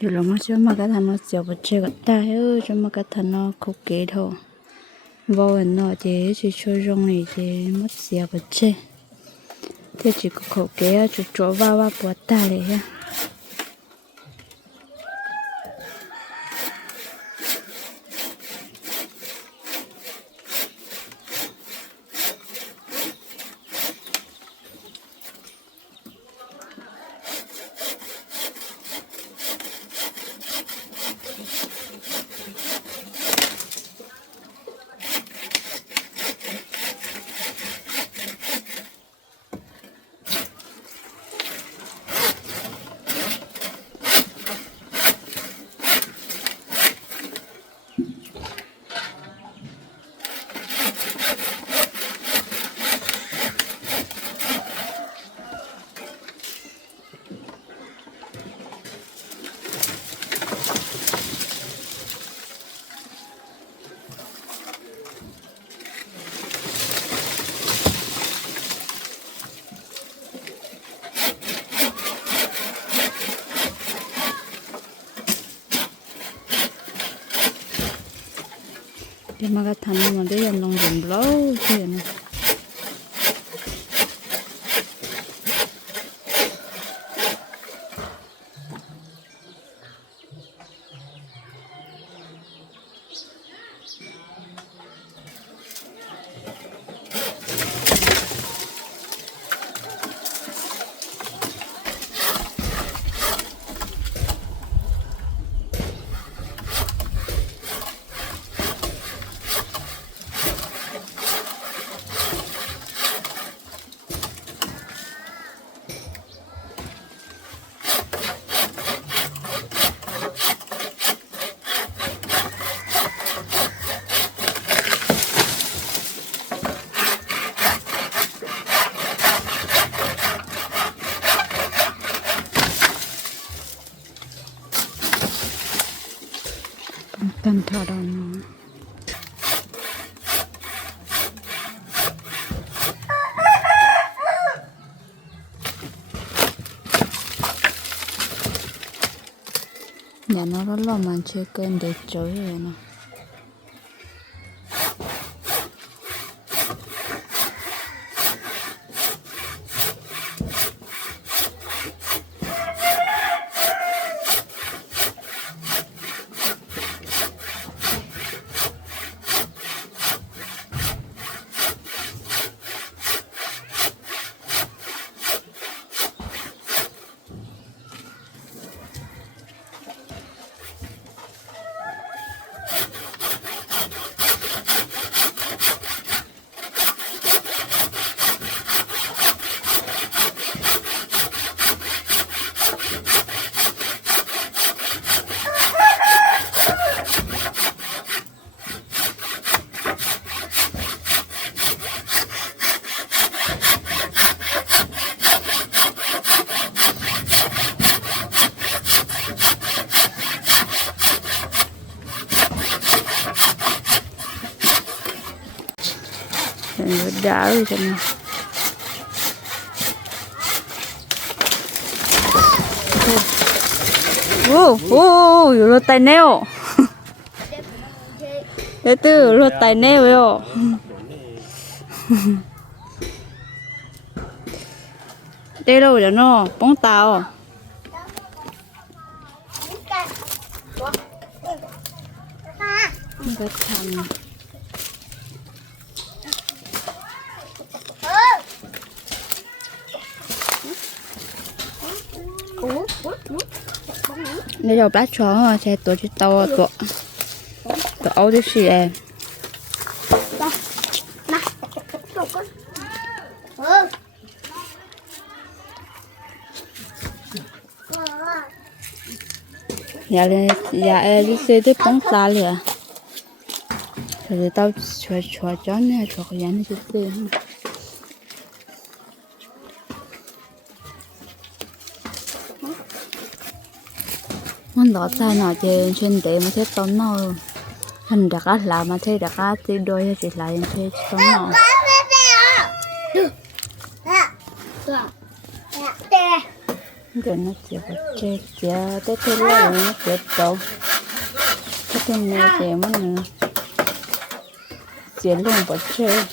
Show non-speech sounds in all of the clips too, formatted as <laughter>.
dù là mà cho mà cái thằng nó chịu bật chơi cái ta ơi cho mà cái thằng nó khóc kế thôi vô hình nó chỉ chỉ cho rong này chỉ mất xìa bật chơi thế chỉ có khóc kế chỗ chỗ vào vào bữa ta đấy ha thì mà cái thằng nó mà để làm lòng rừng lâu thì nó cẩn thận đó nó nhà nó rất là mà chơi cơn để chối rồi nè Rồi đỡ rồi cho nó wow, ô rồi tay neo. <laughs> Để tư, rồi tay neo yo <laughs> đây đâu rồi nó? Bóng tàu à? cái thằng nếu giờ bắt chó sẽ tổ chức tàu tổ tổ ấu được gì em nhà lên em đi xe đi bóng xa liền. Rồi tao chua chua chó nè chua cái nhà này đi nó đỏ tay chơi trên để mà thấy tốn nó hình đặc á là mà thấy đặc á thì đôi thì lại thấy tốn nó. Giờ nó chỉ có chơi chơi tới thế là nó chơi đâu cái thứ này thì mà nữa chơi luôn bỏ chơi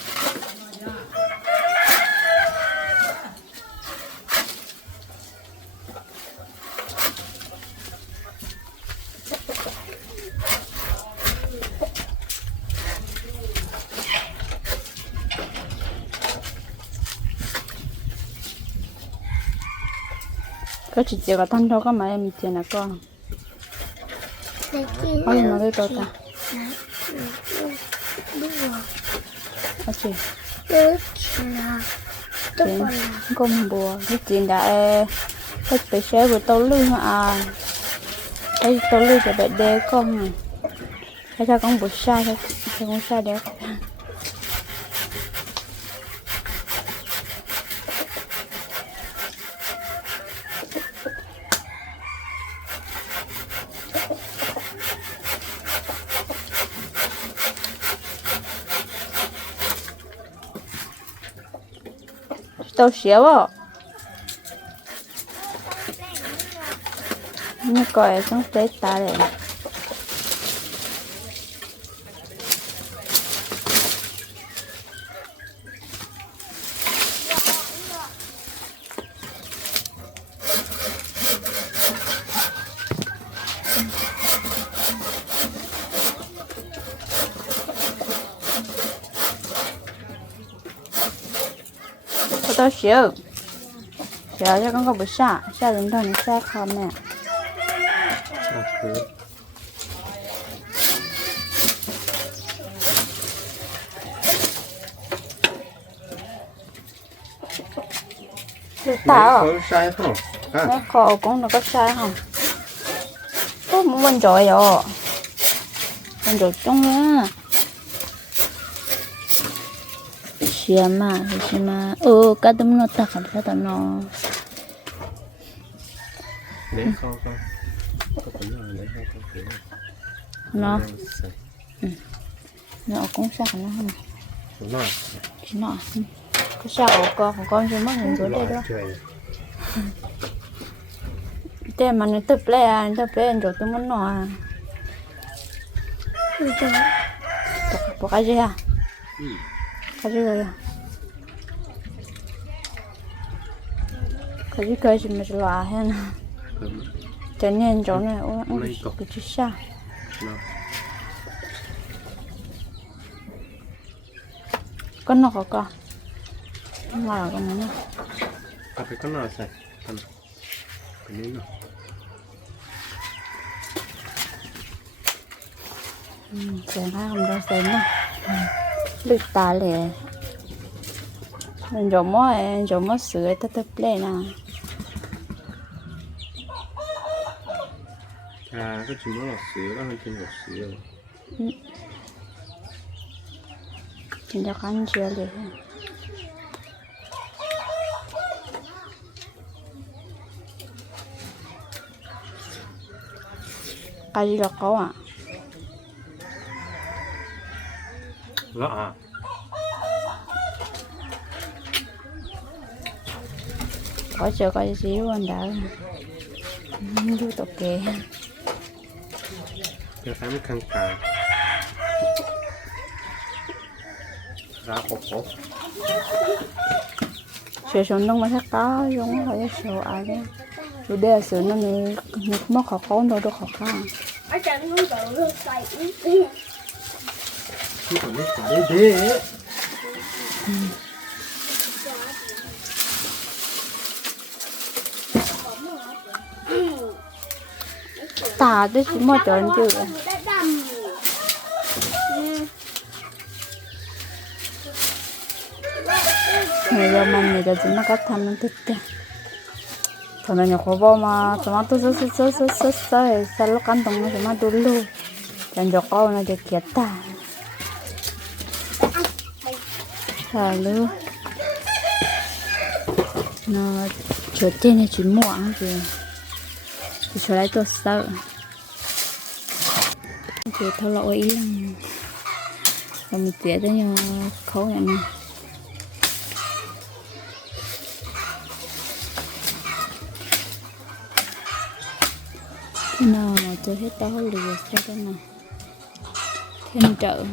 có chỉ chỉ có thân đâu có mà em chơi là con. Ôi mà cái đâu ta. Chị. Chuyện con bùa cái chuyện đã cái bị xe của tàu lư mà à cái tàu lư cho bé đê con này cái cha con bùa sai cái con sai đẹp tao xéo à như coi xong tế ta đấy Cô tao xéo xéo cho con có bữa xa xa 到小，小小刚刚不下，下轮到你下卡呢。下壳。大哦。晒 không? Nó khó à? cũng nó có sai không? Có muốn bên rồi rồi. Bên rồi chung á. xìa mà xìa mà ô cá tôm nó tạc cả tôm nó lấy kho không? Nó. Nó ừ. cũng sạc nó không nó nó cái sạc của con của con chưa mất hình dưới đây đó. Thế mà nó tập lên à, tập lên rồi tôi muốn nói Покажи я. Mm. 가지고요. 거기까지 무슨 와해나. 전년 전에 오늘 그치 샤. 끝나 갈까? 엄마야 그러면. 앞에 끝나왔어. 끝나. 끝내나. 음, 제가 한번 더 써있나? 응. 绿打嘞，肉么诶，肉么熟诶，它都不嘞呢。啊，这全部落水，那很全落水哦。嗯，真有感觉嘞。cái gì đó có à? Lạ à? có chờ có xíu anh đã đu tập kè จะทำข้างปลาราปกปก sửa sửa nông mà thắt cá giống phải sửa ai đấy rồi đây là sửa nó này nước móc khó khó đâu đâu khó khăn ở trên không tự được xài ít đi không tự được xài đi tà tới chỉ mất trơn chưa đã đầm người giờ mình người giờ chỉ nó cách thăm nó thích kìa thằng này nhỏ khó bao mà, chúng nó tôi sơ sơ sơ sơ sơ sơ sơ lúc ăn đồng nó chúng nó đun luôn chẳng cho con nó được kiệt ta. Thà lưu nó chuột trên này chỉ mua ăn thì thì chuột lại tôi sợ thì thôi lộ ý lắm và mình tỉa tới nhau khấu này nè nào mà tôi hết đó lừa cho cái này thêm trợ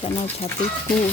cho nó chả biết cũ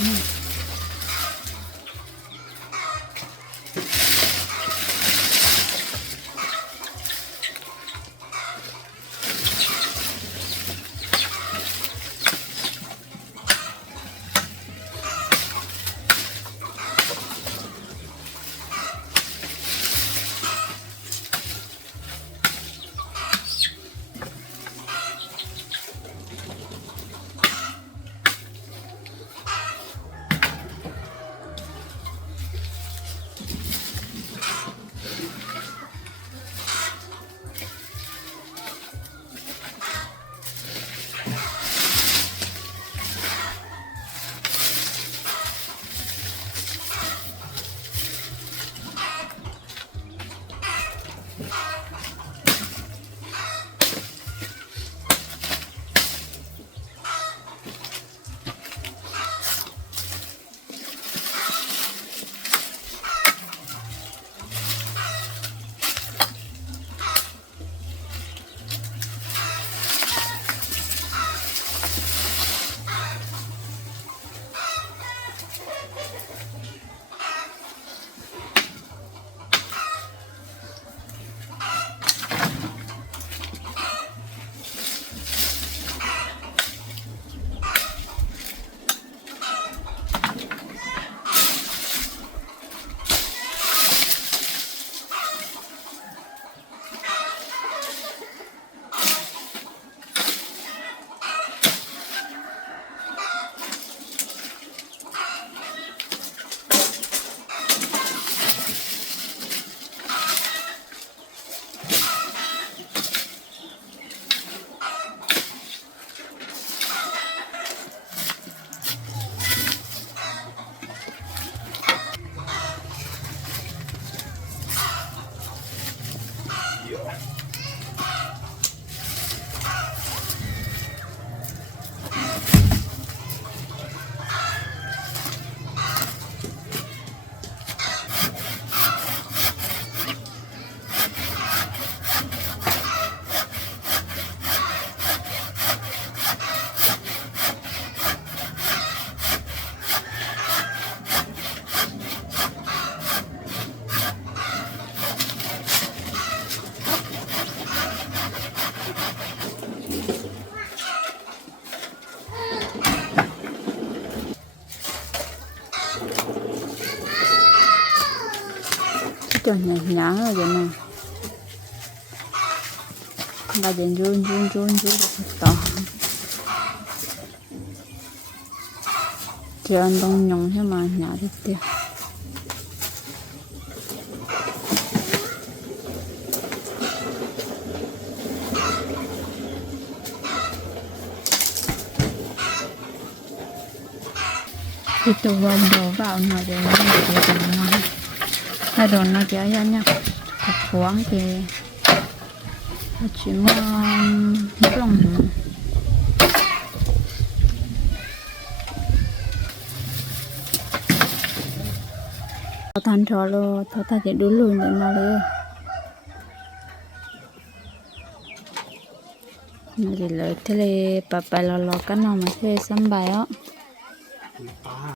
nữa. Cho nhẹ nhàng rồi vậy nè bà dành run run run run được to chị ăn đông nhung chứ mà nhà được tiền thì tôi vào đồ vào nó để nó để cho nó hai đồ nó kéo ra nha. Thật khoáng thì nó chỉ mua nước lòng tan trò lo thôi ta thì đủ lùi nữa mà luôn nó thì lấy thế là bà bà lo lo cái nào mà thuê sắm bài á.